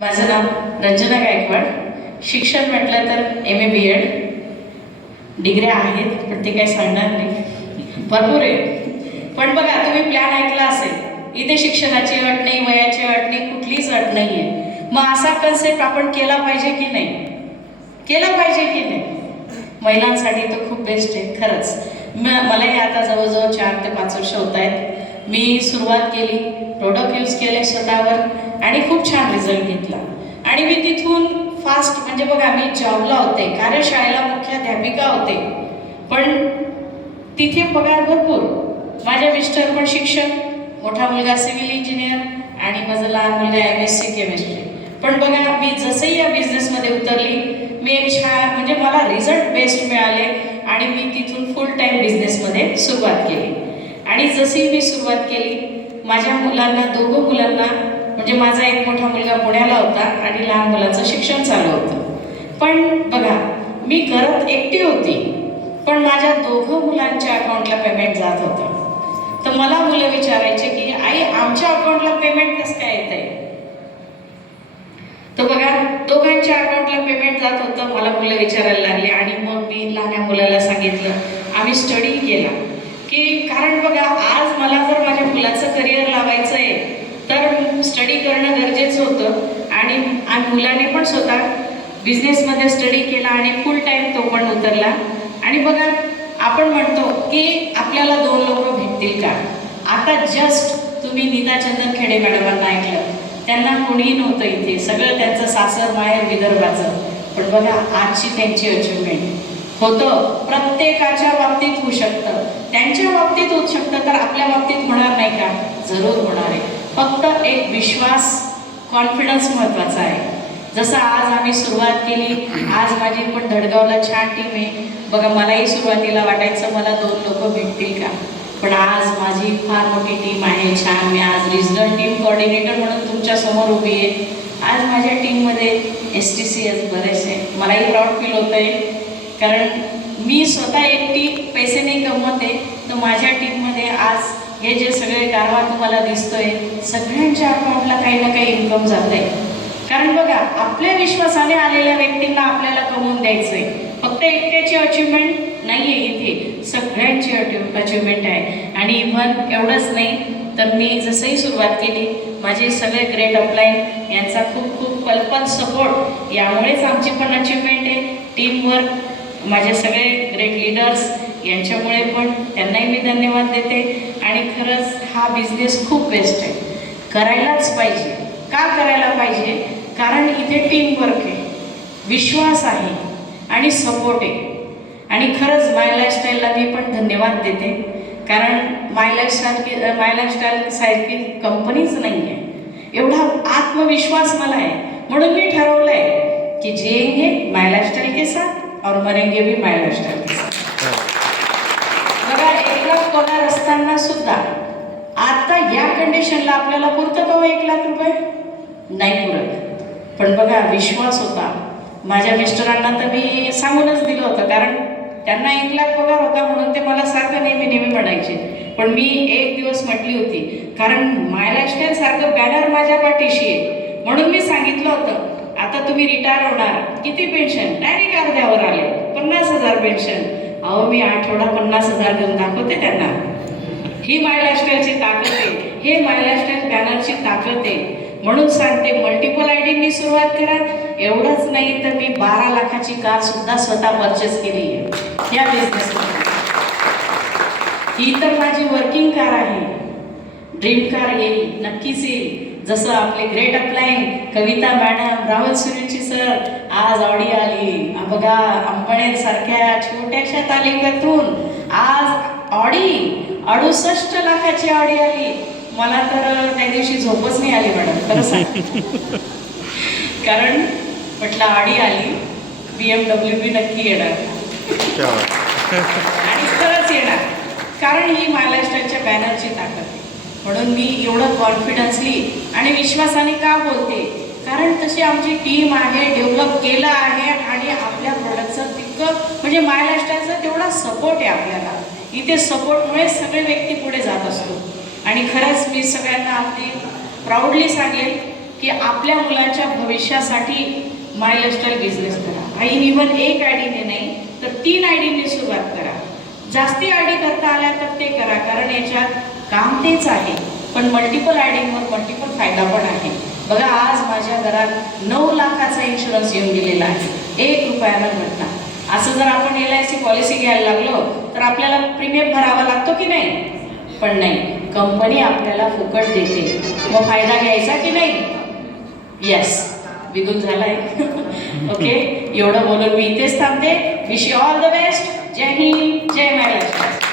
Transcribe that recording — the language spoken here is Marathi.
माझं नाव रंजना गायकवाड. शिक्षण म्हटलं तर MA BEd. डिग्र्या आहेत पण ते काही सांगणार नाही, भरपूर आहे. पण बघा, तुम्ही प्लॅन ऐकला असेल, इथे शिक्षणाची अट नाही, वयाची अट नाही, कुठलीच अट नाही आहे. मग असा कन्सेप्ट आपण केला पाहिजे की नाही, केला पाहिजे की नाही? महिलांसाठी तर खूप बेस्ट आहे खरंच. मलाही आता जवळजवळ 4 ते 5 वर्ष होत आहेत. मी सुरुवात केली, प्रोडक्ट यूज केले स्वतःवर आणि खूप छान रिझल्ट घेतला. आणि मी तिथून फास्ट, म्हणजे बघा, मी जॉबला होते, कार्यशाळेला मुख्याध्यापिका होते, पण तिथे पगार भरपूर. माझे मिस्टर पण शिक्षक, मोठा मुलगा सिव्हिल इंजिनियर आणि माझा लहान मुलगा MSc केमिस्ट्री. पण बघा, मी जसंही या बिझनेसमध्ये उतरली, मी एक छान, म्हणजे मला रिझल्ट बेस्ट मिळाले आणि मी तिथून फुल टाईम बिझनेसमध्ये सुरुवात केली. आणि जशी मी सुरुवात केली, माझ्या मुलांना, दोघं मुलांना, म्हणजे माझा एक मोठा मुलगा पुण्याला होता आणि लहान मुलाचं शिक्षण चालू होतं. पण बघा, मी करत एकटी होती, पण माझ्या दोघं मुलांच्या अकाउंटला पेमेंट जात होतं. तर मला मुलं विचारायचे की आई, आमच्या अकाउंटला पेमेंट कसं काय येत आहे? तर बघा, दोघांच्या अकाउंटला पेमेंट जात होतं. मला मुलं विचारायला लागली आणि मग मी लहान मुलाला सांगितलं, आम्ही स्टडी केला की, कारण बघा, आज मला जर माझ्या मुलाचं करिअर लावायचं आहे तर स्टडी करणं गरजेचं होतं. आणि मुलाने पण स्वतः बिझनेसमध्ये स्टडी केला आणि फुल टाईम तो पण उतरला. आणि बघा, आपण म्हणतो की आपल्याला 2 लोक भेटतील का? आता जस्ट तुम्ही नीता चंदनखेडे मॅडमांना ऐकलं, त्यांना कोणीही नव्हतं इथे, सगळं त्यांचं सासर माहेर विदर्भाचं. पण बघा, आजची त्यांची अचिव्हमेंट होतं. प्रत्येकाच्या बाबतीत होऊ शकतं, त्यांच्या बाबतीत होऊ शकतं, तर आपल्या बाबतीत होणार नाही का? जरूर होणार आहे. फक्त एक विश्वास, कॉन्फिडन्स महत्त्वाचा आहे. जसं आज आम्ही सुरुवात केली, आज माझी पण धडगावला छान टीम आहे. बघा, मलाही सुरुवातीला वाटायचं मला 2 लोक भेटतील का, पण आज माझी फार मोठी टीम आहे, छान. मी आज रिजनल टीम कोऑर्डिनेटर म्हणून तुमच्या समोर उभी आहे. आज माझ्या टीममध्ये STCS बरेचसे, मलाही प्राऊड फील होतं आहे, कारण मी स्वतः एकटी पैसे नाही कमवते, तर माझ्या टीममध्ये आज हे जे सगळे कारभार तुम्हाला दिसतोय, सगळ्यांच्या अकाउंटला काही ना काही इन्कम जात आहे. कारण बघा, आपल्या विश्वासाने आलेल्या व्यक्तींना आपल्याला कमवून द्यायचं आहे. फक्त एकट्याची अचिव्हमेंट नाही आहे इथे, सगळ्यांची अचिव्हमेंट आहे. आणि इव्हन एवढंच नाही, तर मी जसंही सुरुवात केली, माझे सगळे ग्रेट अपलाईन यांचा खूप खूप पलपल सपोर्ट, यामुळेच आमची पण अचिव्हमेंट आहे. टीमवर्क, माझे सगळे ग्रेट लीडर्स यांच्यामुळे पण त्यांनाही मी धन्यवाद देते. आणि खरंच हा बिझनेस खूप बेस्ट आहे, करायलाच पाहिजे. का करायला पाहिजे? कारण इथे टीमवर्क आहे, विश्वास आहे आणि सपोर्ट आहे. आणि खरंच माय लाईफस्टाईलला मी पण धन्यवाद देते, कारण माय लाईफस्टाईल सारखी कंपनीच नाही आहे. एवढा आत्मविश्वास मला आहे, म्हणून मी ठरवलं आहे की जिएंगे माय लाईफस्टाईल के साथ और मरेंगे भी माय लाईफस्टाईल के साथ. बघा, 1 लाख पगार असताना सुद्धा आता या कंडिशनला आपल्याला पुरतं का 1 लाख रुपये? नाही पुरत. पण बघा, विश्वास होता. माझ्या मिस्टरांना तर मी सांगूनच दिलं होतं, कारण त्यांना 1 लाख पगार होता म्हणून ते मला सारखं नेहमी म्हणायचे. पण मी एक दिवस म्हटली होती, कारण माय लाईफस्टाईल सारखं बॅनर माझ्या पाठीशी आहे, म्हणून मी सांगितलं होतं, आता तुम्ही रिटायर होणार, किती पेन्शन? डायरेक्ट अर्ध्यावर आले, 50,000 पेन्शन. अहो, मी आठवडा 50,000 घेऊन दाखवते त्यांना. ही माय लाईफस्टाईलची ताकद आहे, हे माय लाईफस्टाईल बॅनरची ताकद आहे. म्हणून सांगते, मल्टिपल आयडींनी सुरुवात करा. एवढंच नाही तर मी 12 लाखाची कार सुद्धा स्वतः परचेस केली आहे या बिझनेसमध्ये. ही तर माझी वर्किंग कार आहे, ड्रीम कार येईल, नक्कीच येईल. जसं आपले ग्रेट अपलाईन कविता मॅडम, राहुल सुरेची सर, आज ऑडी आली. बघा, अंबळनेर सारख्या छोट्याशा तालुक्यातून आज ऑडी 68 लाखाची ऑडी आली. मला तर त्या दिवशी झोपच नाही आली मॅडम, खरं सांग. कारण म्हटलं, ऑडी आली, BMW बी नक्की येणार आणि खरंच येणार, कारण ही माय लाईफस्टाईलच्या बॅनरची ताकद आहे. म्हणून मी एवढं कॉन्फिडन्सली आणि विश्वासाने का बोलते, कारण तशी आमची टीम आहे, डेव्हलप केलं आहे आणि आपल्या प्रोडक्टचं तितकं, म्हणजे माय लाईफस्टाईलचा तेवढा सपोर्ट आहे आपल्याला. इथे सपोर्टमुळे सगळे व्यक्ती पुढे जात असतो. आणि खरंच मी सगळ्यांना अगदी प्राऊडली सांगेल की आपल्या मुलांच्या भविष्यासाठी माय लाईफस्टाईल बिझनेस करा. आणि इव्हन एक आयडीने नाही तर 3 आयडीने सुरुवात करा. जास्ती आयडी करता आल्या तर ते करा, कारण याच्यात काम तेच आहे, पण मल्टिपल आयडींवर मल्टिपल फायदा पण आहे. बघा, आज माझ्या घरात 9 लाखाचा इन्शुरन्स येऊन गेलेला आहे, 1 रुपयानं घटना. असं जर आपण LIC पॉलिसी घ्यायला लागलो तर आपल्याला प्रीमियम भरावा लागतो की नाही? पण नाही, कंपनी आपल्याला फुकट देते. मग फायदा घ्यायचा की नाही? येस, बिगुल झालाय. ओके, एवढं बोलून मी इथेच थांबते. Wish you all the best. जय हिंद, जय महाराष्ट्र.